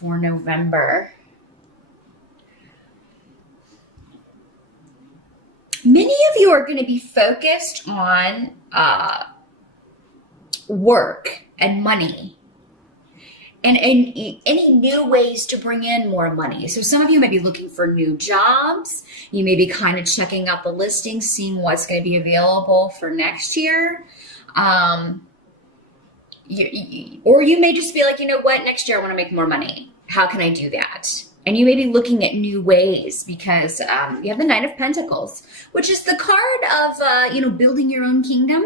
for November. Many of you are going to be focused on work and money and any new ways to bring in more money. So some of you may be looking for new jobs. You may be kind of checking out the listings, seeing what's going to be available for next year. Or you may just be like, you know what, next year I want to make more money. How can I do that? And you may be looking at new ways because you have the Knight of Pentacles, which is the card of, building your own kingdom,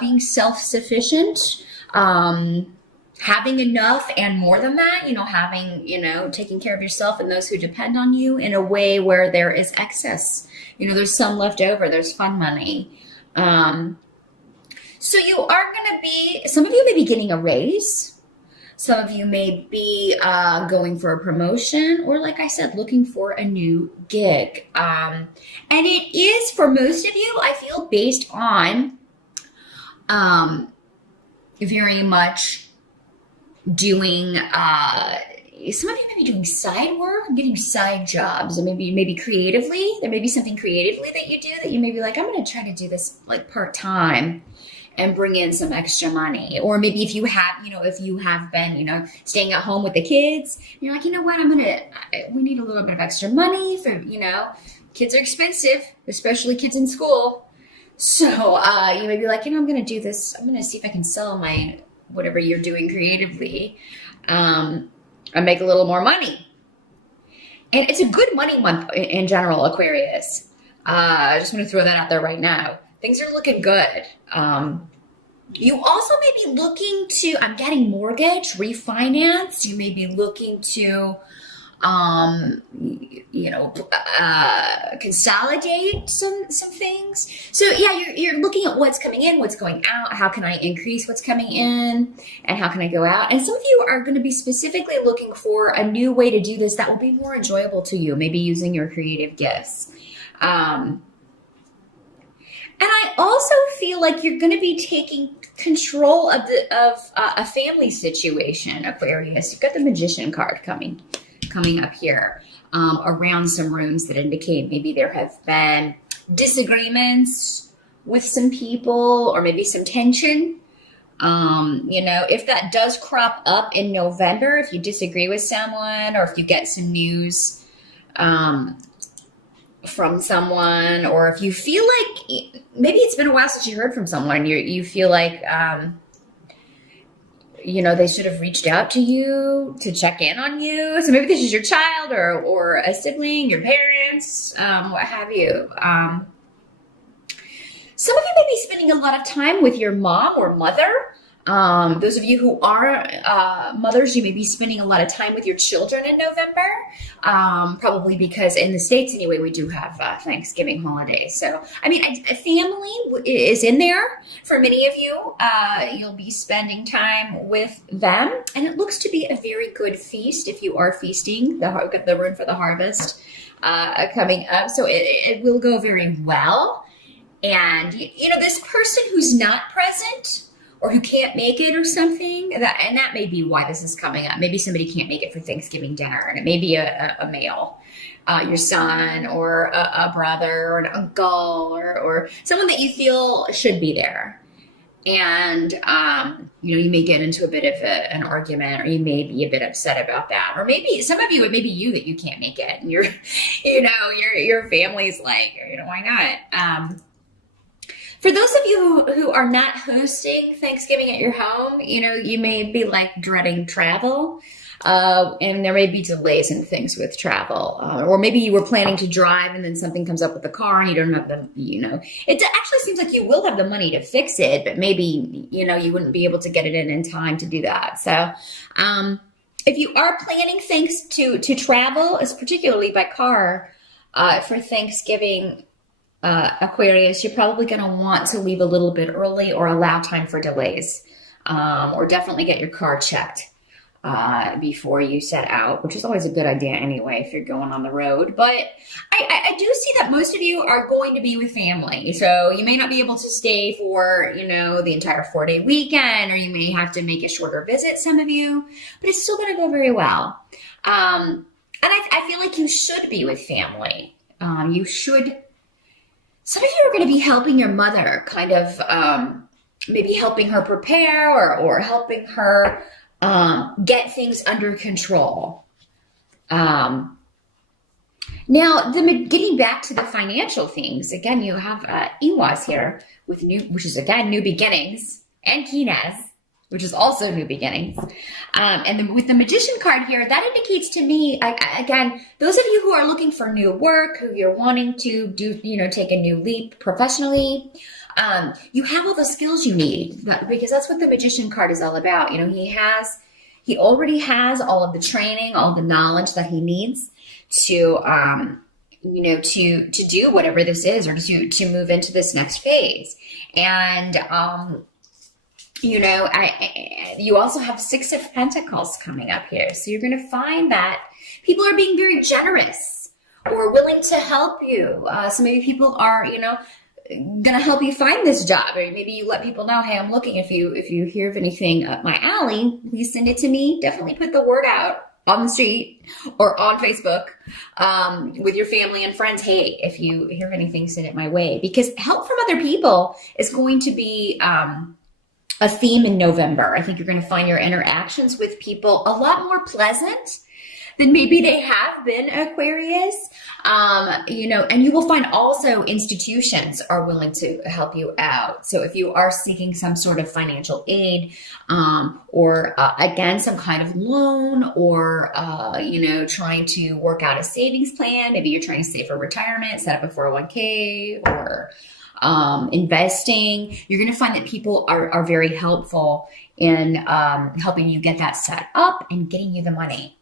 being self-sufficient, having enough and more than that, taking care of yourself and those who depend on you in a way where there is excess. There's some left over, there's fun money. So you are going to be, some of you may be getting a raise. Some of you may be going for a promotion or, like I said, looking for a new gig. And it is, for most of you, I feel, based on very much doing, some of you may be doing side work, getting side jobs, or maybe creatively. There may be something creatively that you do that you may be like, I'm going to try to do this like part-time and bring in some extra money. Or maybe if you have been, staying at home with the kids, you're like, you know what, we need a little bit of extra money for, kids are expensive, especially kids in school. So you may be like, I'm going to do this. I'm going to see if I can sell my, whatever you're doing creatively, and make a little more money. And it's a good money month in general, Aquarius. I just want to throw that out there right now. Things are looking good. You also may be looking to, I'm getting mortgage, refinance. You may be looking to, consolidate some things. So yeah, you're looking at what's coming in, what's going out. How can I increase what's coming in, and how can I go out? And some of you are going to be specifically looking for a new way to do this that will be more enjoyable to you. Maybe using your creative gifts. And I also feel like you're going to be taking control of a family situation, Aquarius. You've got the Magician card coming up here, around some rooms that indicate maybe there have been disagreements with some people, or maybe some tension. If that does crop up in November, if you disagree with someone, or if you get some news from someone, or if you feel like maybe it's been a while since you heard from someone, you feel like they should have reached out to you to check in on you. So maybe this is your child or a sibling, your parents, what have you. Some of you may be spending a lot of time with your mom or mother. Those of you who are mothers, you may be spending a lot of time with your children in November, probably because in the States anyway, we do have Thanksgiving holiday. So, a family is in there for many of you. You'll be spending time with them, and it looks to be a very good feast if you are feasting, the Rune for the Harvest coming up. So it will go very well. And, this person who's not present, or who can't make it or something, that may be why this is coming up. Maybe somebody can't make it for Thanksgiving dinner, and it may be a male, your son, or a brother, or an uncle, or someone that you feel should be there. And, you may get into a bit of an argument, or you may be a bit upset about that. Or maybe some of you, it may be you that you can't make it, and your family's like, why not? For those of you who are not hosting Thanksgiving at your home, you may be like dreading travel, and there may be delays in things with travel, or maybe you were planning to drive and then something comes up with the car and you don't have the, it actually seems like you will have the money to fix it, but maybe, you wouldn't be able to get it in time to do that. So, if you are planning things to travel, as particularly by car, for Thanksgiving, Aquarius, you're probably going to want to leave a little bit early or allow time for delays, or definitely get your car checked. before you set out, which is always a good idea anyway if you're going on the road. But I do see that most of you are going to be with family. So you may not be able to stay for, the entire 4-day weekend, or you may have to make a shorter visit, some of you, but it's still going to go very well. And I feel like you should be with family. You should. Some of you are going to be helping your mother, kind of maybe helping her prepare or helping her get things under control. Now, getting back to the financial things, again, you have Iwas here with which is again new beginnings, and Kines, which is also new beginnings. And then with the Magician card here, that indicates to me, again, those of you who are looking for new work, who you're wanting to do, take a new leap professionally, you have all the skills you need, because that's what the Magician card is all about. He already has all of the training, all the knowledge that he needs to, to do whatever this is, or to move into this next phase. And, you also have 6 of Pentacles coming up here. So you're going to find that people are being very generous or willing to help you. Some of you people are, going to help you find this job, or maybe you let people know, hey, I'm looking. If you hear of anything up my alley, please send it to me. Definitely put the word out on the street or on Facebook with your family and friends. Hey, if you hear of anything, send it my way, because help from other people is going to be a theme in November. I think you're going to find your interactions with people a lot more pleasant than maybe they have been, Aquarius. And you will find also institutions are willing to help you out. So if you are seeking some sort of financial aid, or again, some kind of loan, or, trying to work out a savings plan, maybe you're trying to save for retirement, set up a 401k, or investing, you're going to find that people are very helpful in helping you get that set up and getting you the money.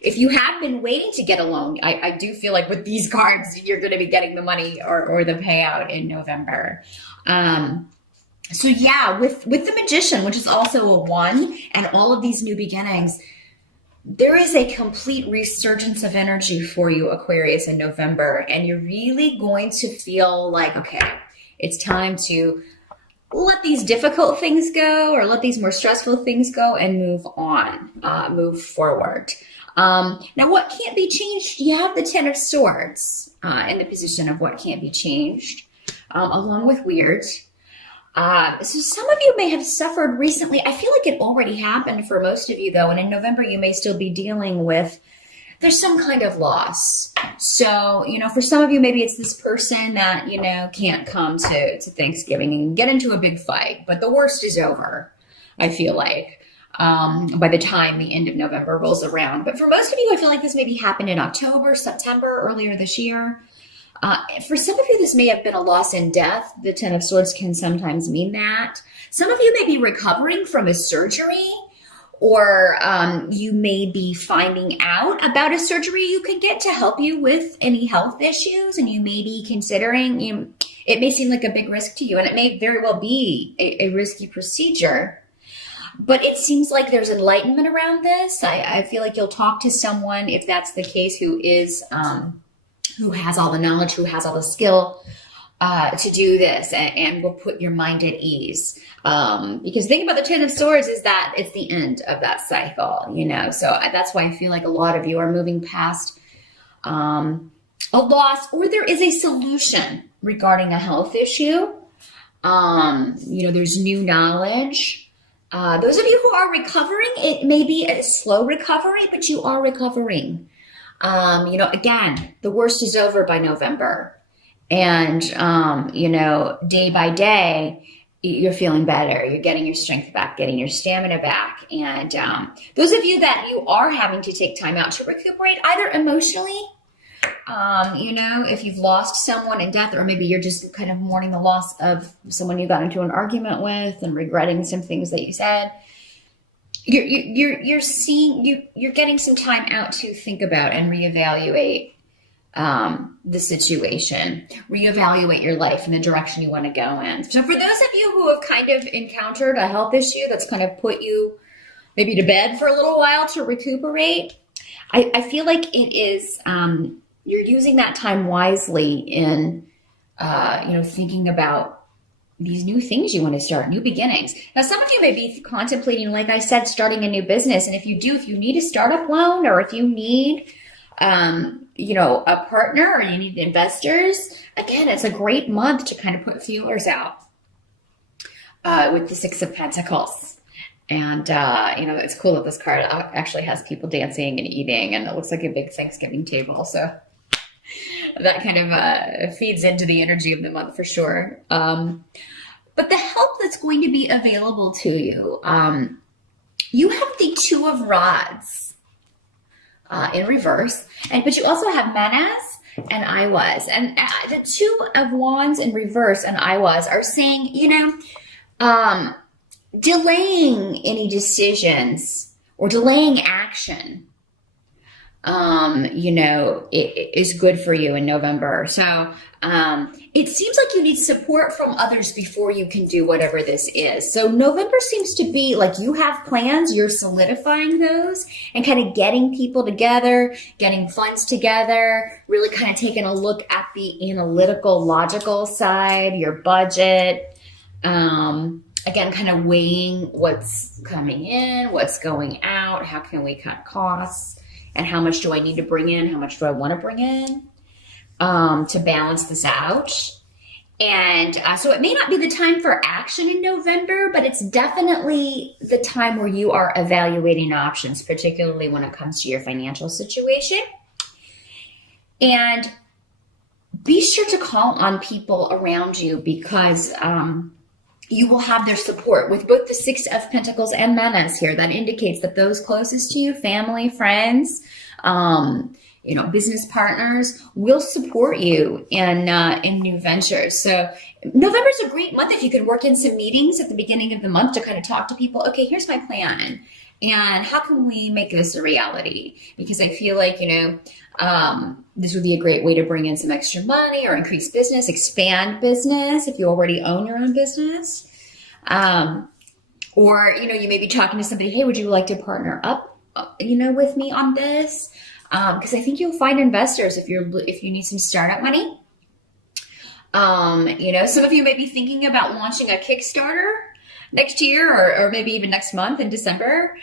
If you have been waiting to get a loan, I do feel like with these cards, you're going to be getting the money or the payout in November. So yeah, with the Magician, which is also a 1, and all of these new beginnings, there is a complete resurgence of energy for you, Aquarius, in November. And you're really going to feel like, okay, it's time to let these difficult things go, or let these more stressful things go, and move on, move forward. Now, what can't be changed? You have the 10 of Swords in the position of what can't be changed, along with Weird. So some of you may have suffered recently. I feel like it already happened for most of you, though. And in November, you may still be dealing with, there's some kind of loss. So, for some of you, maybe it's this person that, can't come to Thanksgiving and get into a big fight. But the worst is over, I feel like, by the time the end of November rolls around. But for most of you, I feel like this maybe happened in October, September, earlier this year. For some of you, this may have been a loss in death. The 10 of Swords can sometimes mean that. Some of you may be recovering from a surgery, or you may be finding out about a surgery you could get to help you with any health issues, and you may be considering, it may seem like a big risk to you, and it may very well be a risky procedure. But it seems like there's enlightenment around this. I feel like you'll talk to someone, if that's the case, who is who has all the knowledge, who has all the skill to do this, and will put your mind at ease. Because the thing about the 10 of Swords is that it's the end of that cycle, So that's why I feel like a lot of you are moving past a loss, or there is a solution regarding a health issue. There's new knowledge. Those of you who are recovering, it may be a slow recovery, but you are recovering. Again, the worst is over by November. And, day by day, you're feeling better. You're getting your strength back, getting your stamina back. And those of you that you are having to take time out to recuperate, either emotionally, if you've lost someone in death, or maybe you're just kind of mourning the loss of someone you got into an argument with and regretting some things that you said, you're getting some time out to think about and reevaluate the situation, reevaluate your life and the direction you want to go in. So for those of you who have kind of encountered a health issue that's kind of put you maybe to bed for a little while to recuperate. I feel like it is, you're using that time wisely in, thinking about these new things you want to start, new beginnings. Now, some of you may be contemplating, like I said, starting a new business. And if you do, if you need a startup loan, or if you need, a partner, or you need investors, again, it's a great month to kind of put feelers out with the Six of Pentacles. And, it's cool that this card actually has people dancing and eating, and it looks like a big Thanksgiving table. So that kind of feeds into the energy of the month for sure. But the help that's going to be available to you, you have the Two of Rods in reverse, but you also have Menace and I Was. And the Two of Wands in reverse and I Was are saying, delaying any decisions or delaying action, it is good for you in November. So it seems like you need support from others before you can do whatever this is. So November seems to be like you have plans, you're solidifying those and kind of getting people together, getting funds together, really kind of taking a look at the analytical, logical side, your budget. Again, kind of weighing what's coming in, what's going out, how can we cut costs, and how much do I need to bring in, how much do I want to bring in to balance this out. And so it may not be the time for action in November, but it's definitely the time where you are evaluating options, particularly when it comes to your financial situation. And be sure to call on people around you because you will have their support with both the Six of Pentacles and Menace here. That indicates that those closest to you, family, friends, business partners, will support you in new ventures. So November's a great month if you could work in some meetings at the beginning of the month to kind of talk to people. Okay, here's my plan, and how can we make this a reality? Because I feel like, this would be a great way to bring in some extra money or increase business, expand business if you already own your own business. Or, you may be talking to somebody, hey, would you like to partner up, with me on this? Because I think you'll find investors if you need some startup money. Some of you may be thinking about launching a Kickstarter next year or maybe even next month in December.